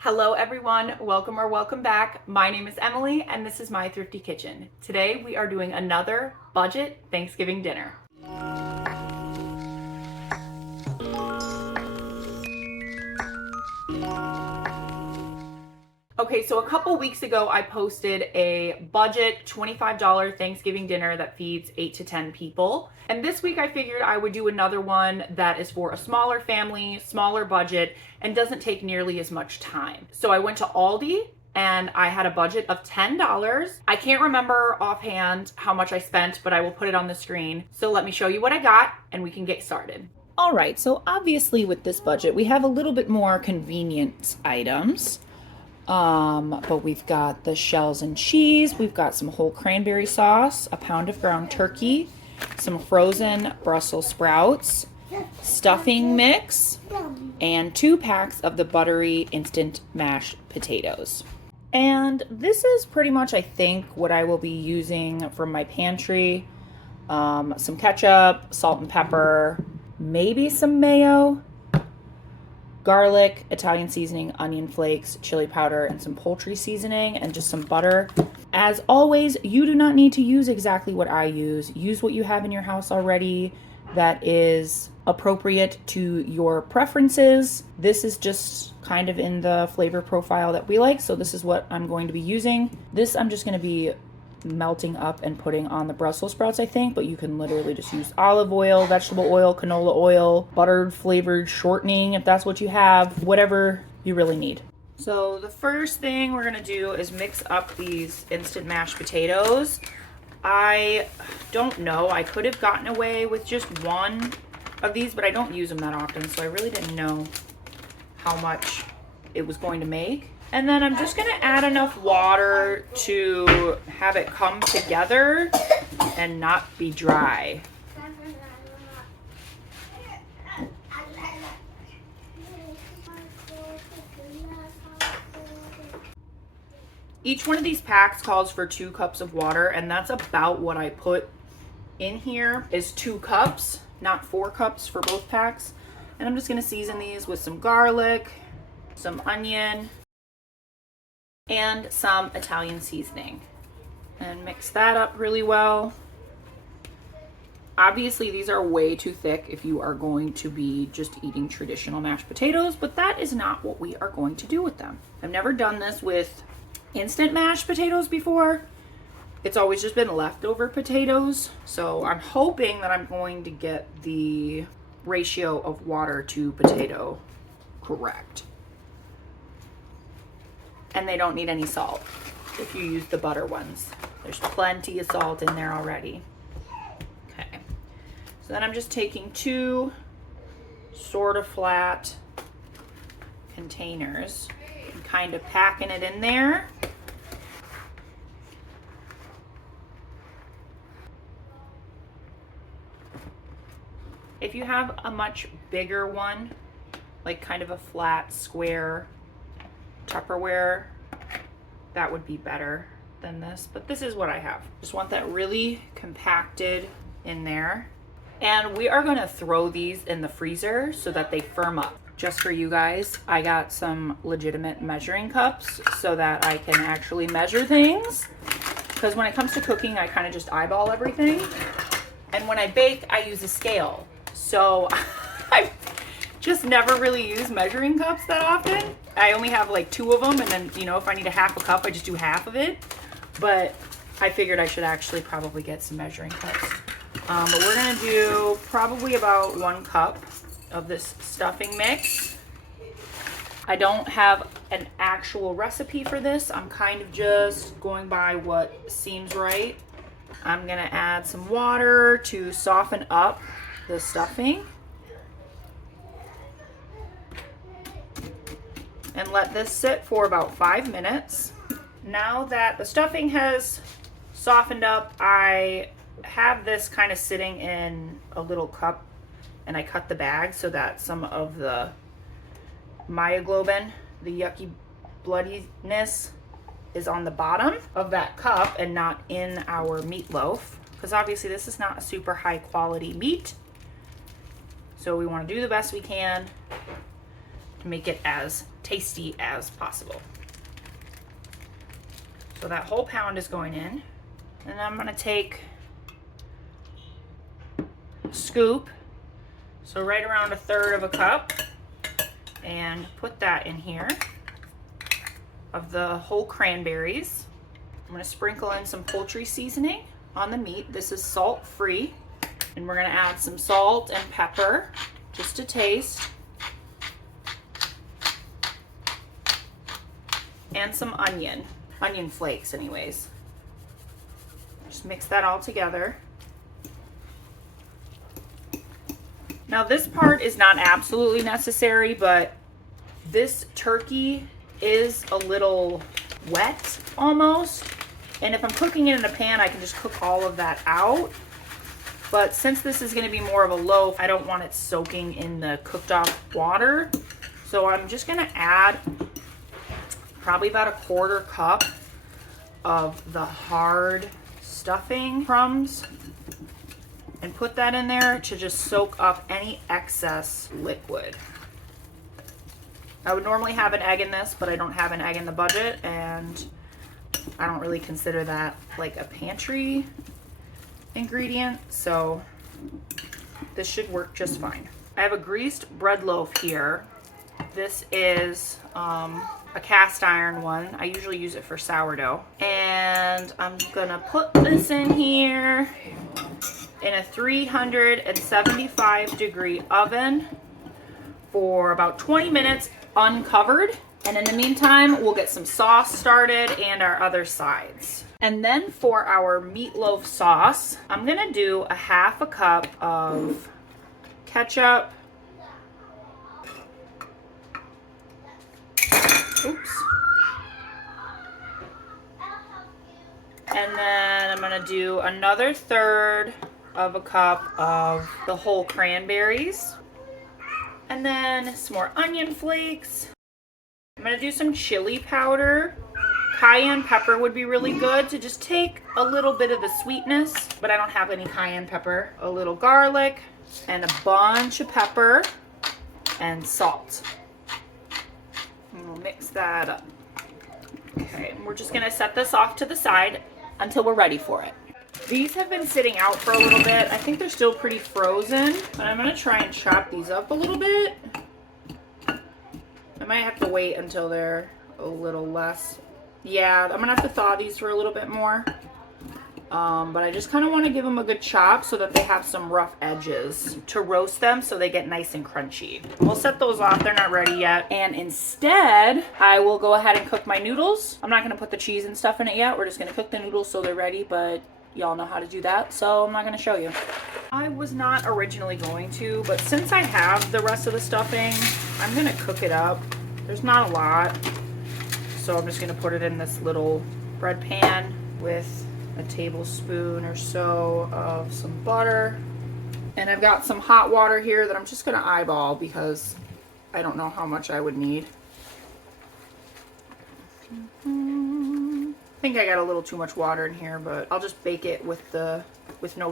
Hello everyone, welcome or welcome back. My name is Emily and this is My Thrifty Kitchen. Today we are doing another budget Thanksgiving dinner. Okay, so a couple weeks ago I posted a budget $25 Thanksgiving dinner that feeds 8 to 10 people. And this week I figured I would do another one that is for a smaller family, smaller budget, and doesn't take nearly as much time. So I went to Aldi and I had a budget of $10. I can't remember offhand how much I spent, but I will put it on the screen. So let me show you what I got and we can get started. All right, so obviously with this budget, we have a little bit more convenience items. But we've got the shells and cheese, we've got some whole cranberry sauce, a pound of ground turkey, some frozen Brussels sprouts, stuffing mix, and 2 packs of the buttery instant mashed potatoes. And this is pretty much, I think, what I will be using from my pantry. Some ketchup, salt and pepper, maybe some mayo, garlic, Italian seasoning, onion flakes, chili powder, and some poultry seasoning, and just some butter. As always, you do not need to use exactly what I use. Use what you have in your house already that is appropriate to your preferences. This is just kind of in the flavor profile that we like, so this is what I'm going to be using. This I'm just going to be melting up and putting on the Brussels sprouts, I think, but you can literally just use olive oil, vegetable oil, canola oil, buttered flavored shortening if that's what you have, whatever you really need. So the first thing we're gonna do is mix up these instant mashed potatoes. I don't know, I could have gotten away with just one of these, but I don't use them that often, so I really didn't know how much it was going to make. And then I'm just gonna add enough water to have it come together and not be dry. Each one of these packs calls for 2 cups of water, and that's about what I put in here is 2 cups, not 4 cups for both packs. And I'm just gonna season these with some garlic, some onion, and some Italian seasoning, and mix that up really well. Obviously these are way too thick if you are going to be just eating traditional mashed potatoes, but that is not what we are going to do with them. I've never done this with instant mashed potatoes before. It's always just been leftover potatoes, so I'm hoping that I'm going to get the ratio of water to potato correct. And they don't need any salt if you use the butter ones. There's plenty of salt in there already. Okay, so then I'm just taking 2 sort of flat containers and kind of packing it in there. If you have a much bigger one, like kind of a flat square Tupperware, that would be better than this, but this is what I have. Just want that really compacted in there. And we are gonna throw these in the freezer so that they firm up. Just for you guys, I got some legitimate measuring cups so that I can actually measure things, because when it comes to cooking, I kind of just eyeball everything. And when I bake, I use a scale. So I just never really use measuring cups that often. I only have like 2 of them, and then, you know, if I need a half a cup, I just do half of it. But I figured I should actually probably get some measuring cups. But we're gonna do probably about 1 cup of this stuffing mix. I don't have an actual recipe for this. I'm kind of just going by what seems right. I'm gonna add some water to soften up the stuffing. And let this sit for about 5 minutes. Now that the stuffing has softened up, I have this kind of sitting in a little cup, and I cut the bag so that some of the myoglobin, the yucky bloodiness, is on the bottom of that cup and not in our meatloaf, because obviously this is not a super high quality meat. So we want to do the best we can to make it as tasty as possible. So that whole pound is going in. And I'm gonna take a scoop, so right around 1/3 of a cup, and put that in here of the whole cranberries. I'm gonna sprinkle in some poultry seasoning on the meat. This is salt-free. And we're gonna add some salt and pepper, just to taste. And some onion flakes anyways. Just mix that all together. Now this part is not absolutely necessary, but this turkey is a little wet almost. And if I'm cooking it in a pan, I can just cook all of that out. But since this is gonna be more of a loaf, I don't want it soaking in the cooked off water. So I'm just gonna add probably about 1/4 cup of the hard stuffing crumbs and put that in there to just soak up any excess liquid. I would normally have an egg in this, but I don't have an egg in the budget, and I don't really consider that like a pantry ingredient, so this should work just fine. I have a greased bread loaf here. This is a cast iron one. I usually use it for sourdough. And I'm gonna put this in here in a 375-degree oven for about 20 minutes uncovered. And in the meantime, we'll get some sauce started and our other sides. And then for our meatloaf sauce, I'm gonna do a 1/2 cup of ketchup. Oops. And then I'm gonna do another 1/3 of a cup of the whole cranberries. And then some more onion flakes. I'm gonna do some chili powder. Cayenne pepper would be really good to just take a little bit of the sweetness, but I don't have any cayenne pepper. A little garlic and a bunch of pepper and salt. And we'll mix that up. Okay, and we're just gonna set this off to the side until we're ready for it. These have been sitting out for a little bit. I think they're still pretty frozen, but I'm gonna try and chop these up a little bit. I might have to wait until they're a little less. Yeah, I'm gonna have to thaw these for a little bit more. But I just kind of want to give them a good chop so that they have some rough edges to roast them so they get nice and crunchy. We'll set those off, they're not ready yet. And instead, I will go ahead and cook my noodles. I'm not gonna put the cheese and stuff in it yet. We're just gonna cook the noodles so they're ready, but y'all know how to do that, so I'm not gonna show you. I was not originally going to, but since I have the rest of the stuffing, I'm gonna cook it up. There's not a lot, so I'm just gonna put it in this little bread pan with a tablespoon or so of some butter. And I've got some hot water here that I'm just gonna eyeball because I don't know how much I would need. I think I got a little too much water in here, but I'll just bake it with no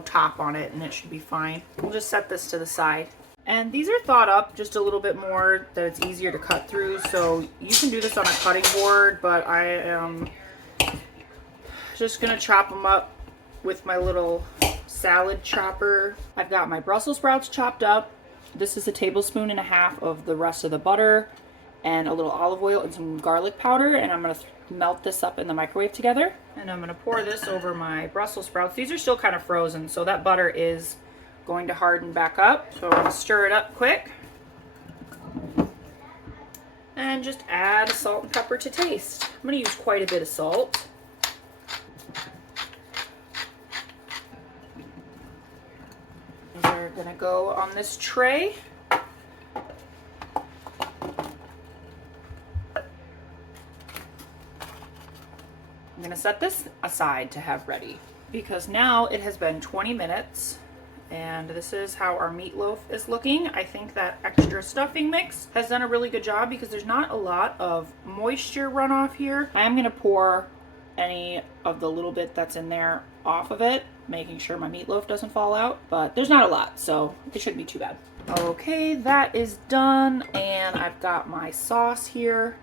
top on it and it should be fine. We'll just set this to the side. And these are thawed up just a little bit more that it's easier to cut through, so you can do this on a cutting board, but I am just gonna chop them up with my little salad chopper. I've got my Brussels sprouts chopped up. This is 1.5 tablespoons of the rest of the butter and a little olive oil and some garlic powder, and I'm gonna melt this up in the microwave together. And I'm gonna pour this over my Brussels sprouts. These are still kind of frozen, so that butter is going to harden back up. So I'm gonna stir it up quick. And just add salt and pepper to taste. I'm gonna use quite a bit of salt. They're gonna go on this tray. I'm gonna set this aside to have ready because now it has been 20 minutes and this is how our meatloaf is looking. I think that extra stuffing mix has done a really good job because there's not a lot of moisture runoff here. I am gonna pour any of the little bit that's in there off of it, making sure my meatloaf doesn't fall out, but there's not a lot, so it shouldn't be too bad. Okay, that is done, and I've got my sauce here.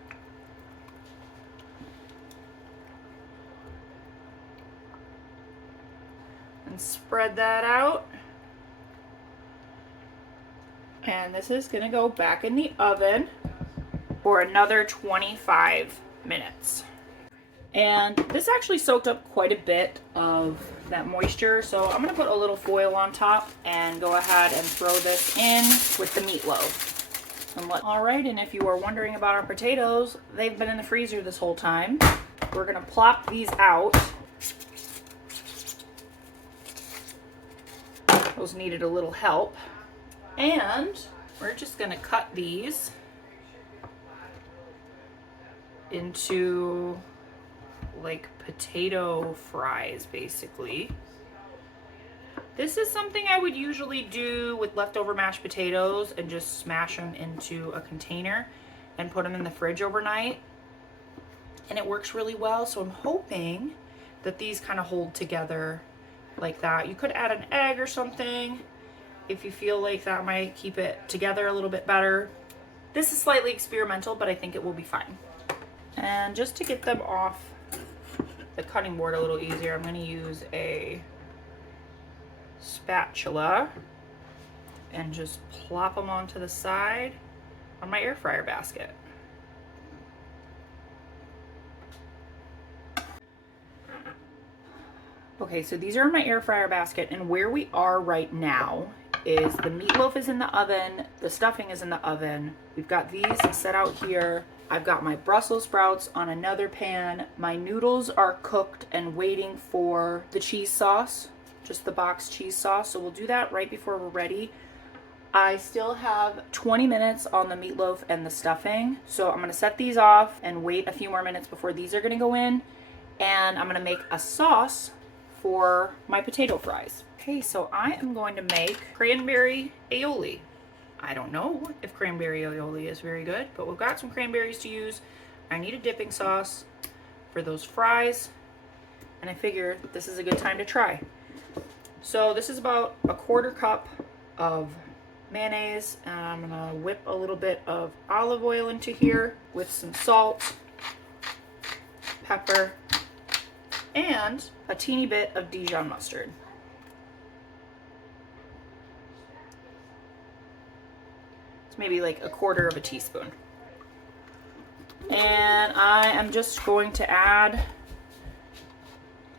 And spread that out. And this is gonna go back in the oven for another 25 minutes. And this actually soaked up quite a bit of that moisture, so I'm gonna put a little foil on top and go ahead and throw this in with the meatloaf. Alright, and if you are wondering about our potatoes, they've been in the freezer this whole time. We're gonna plop these out. Those needed a little help. And we're just gonna cut these into like potato fries, basically. This is something I would usually do with leftover mashed potatoes and just smash them into a container and put them in the fridge overnight. And it works really well, so I'm hoping that these kind of hold together like that. You could add an egg or something if you feel like that might keep it together a little bit better. This is slightly experimental, but I think it will be fine. And just to get them off the cutting board a little easier, I'm going to use a spatula and just plop them onto the side on my air fryer basket. Okay, so these are in my air fryer basket, and where we are right now is the meatloaf is in the oven, the stuffing is in the oven. We've got these set out here. I've got my Brussels sprouts on another pan. My noodles are cooked and waiting for the cheese sauce, just the box cheese sauce. So we'll do that right before we're ready. I still have 20 minutes on the meatloaf and the stuffing. So I'm gonna set these off and wait a few more minutes before these are gonna go in. And I'm gonna make a sauce for my potato fries. Okay, so I am going to make cranberry aioli. I don't know if cranberry aioli is very good, but we've got some cranberries to use. I need a dipping sauce for those fries, and I figure this is a good time to try. So this is about a 1/4 cup of mayonnaise, and I'm gonna whip a little bit of olive oil into here with some salt, pepper, and a teeny bit of Dijon mustard. It's maybe like a 1/4 of a teaspoon. And I am just going to add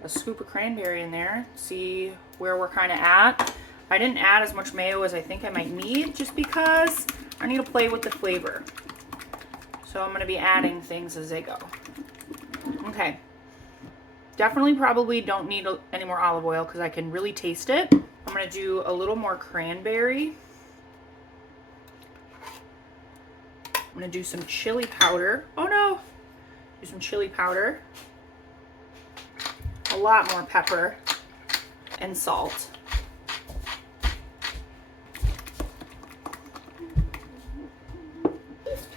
a scoop of cranberry in there, see where we're kind of at. I didn't add as much mayo as I think I might need, just because I need to play with the flavor. So I'm going to be adding things as they go. Okay. Definitely probably don't need any more olive oil because I can really taste it. I'm going to do a little more cranberry. I'm going to do some chili powder. Oh no! Do some chili powder. A lot more pepper and salt.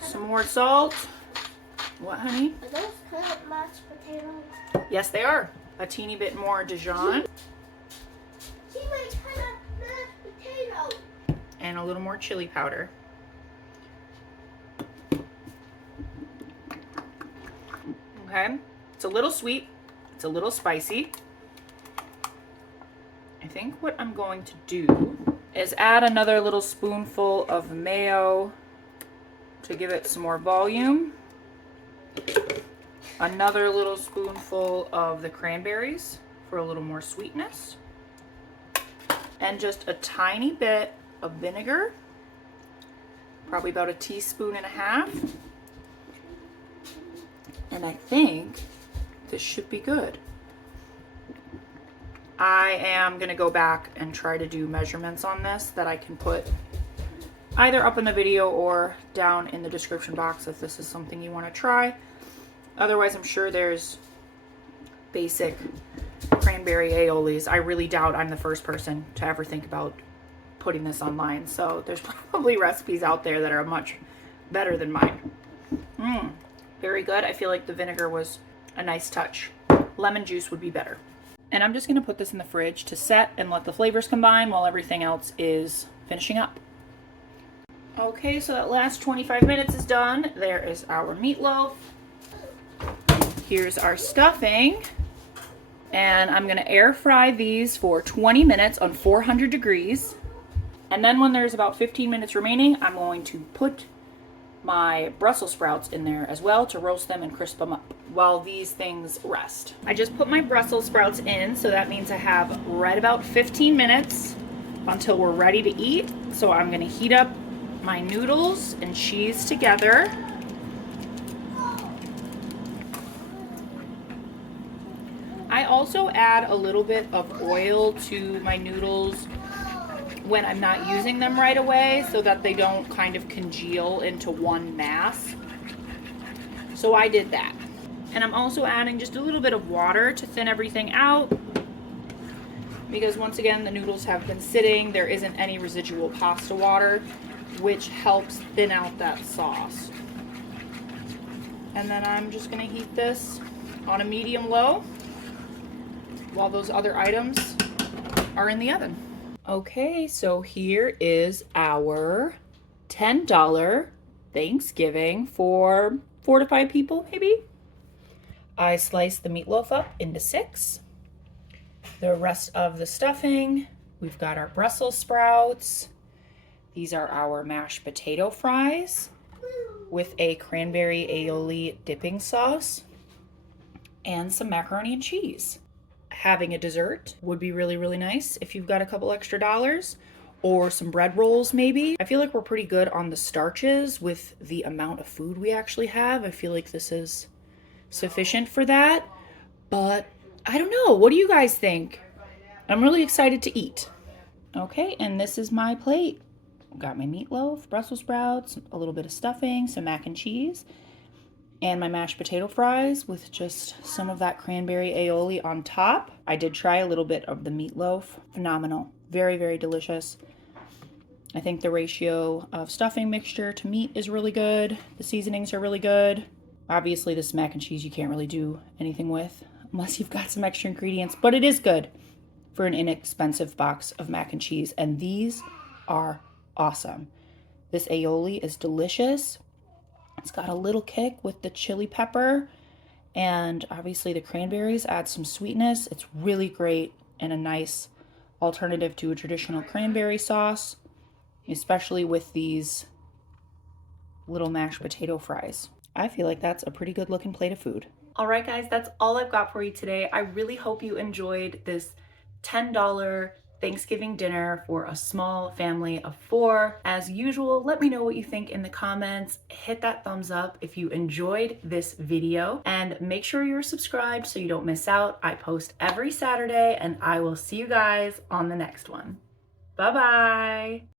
Some more salt. What, honey? Are those cut mashed potatoes? Yes, they are. A teeny bit more Dijon. See my cut up mashed potato. And a little more chili powder. Okay, it's a little sweet, it's a little spicy. I think what I'm going to do is add another little spoonful of mayo to give it some more volume. Another little spoonful of the cranberries for a little more sweetness. And just a tiny bit of vinegar, probably about 1.5 teaspoons. And I think this should be good. I am gonna go back and try to do measurements on this that I can put either up in the video or down in the description box if this is something you want to try. Otherwise, I'm sure there's basic cranberry aiolis. I really doubt I'm the first person to ever think about putting this online. So there's probably recipes out there that are much better than mine. Very good. I feel like the vinegar was a nice touch. Lemon juice would be better. And I'm just going to put this in the fridge to set and let the flavors combine while everything else is finishing up. Okay, so that last 25 minutes is done. There is our meatloaf. Here's our stuffing. And I'm gonna air fry these for 20 minutes on 400 degrees. And then when there's about 15 minutes remaining, I'm going to put my Brussels sprouts in there as well to roast them and crisp them up while these things rest. I just put my Brussels sprouts in, so that means I have right about 15 minutes until we're ready to eat. So I'm gonna heat up my noodles and cheese together. I also add a little bit of oil to my noodles when I'm not using them right away so that they don't kind of congeal into one mass. So I did that. And I'm also adding just a little bit of water to thin everything out because once again, the noodles have been sitting. There isn't any residual pasta water, which helps thin out that sauce. And then I'm just gonna heat this on a medium-low while those other items are in the oven. Okay, so here is our $10 Thanksgiving for 4 to 5 people, maybe. I sliced the meatloaf up into 6. The rest of the stuffing, we've got our Brussels sprouts. These are our mashed potato fries with a cranberry aioli dipping sauce and some macaroni and cheese. Having a dessert would be really, really nice if you've got a couple extra dollars, or some bread rolls maybe. I feel like we're pretty good on the starches with the amount of food we actually have. I feel like this is sufficient for that, but I don't know. What do you guys think? I'm really excited to eat. Okay, and this is my plate. Got my meatloaf, Brussels sprouts, a little bit of stuffing, some mac and cheese, and my mashed potato fries with just some of that cranberry aioli on top. I did try a little bit of the meatloaf. Phenomenal. Very, very delicious. I think the ratio of stuffing mixture to meat is really good. The seasonings are really good. Obviously, this mac and cheese you can't really do anything with unless you've got some extra ingredients, but it is good for an inexpensive box of mac and cheese, and these are awesome. This aioli is delicious. It's got a little kick with the chili pepper, and obviously the cranberries add some sweetness. It's really great and a nice alternative to a traditional cranberry sauce, especially with these little mashed potato fries. I feel like that's a pretty good looking plate of food. All right, guys, that's all I've got for you today. I really hope you enjoyed this $10 Thanksgiving dinner for a small family of 4. As usual, let me know what you think in the comments. Hit that thumbs up if you enjoyed this video, and make sure you're subscribed so you don't miss out. I post every Saturday, and I will see you guys on the next one. Bye-bye.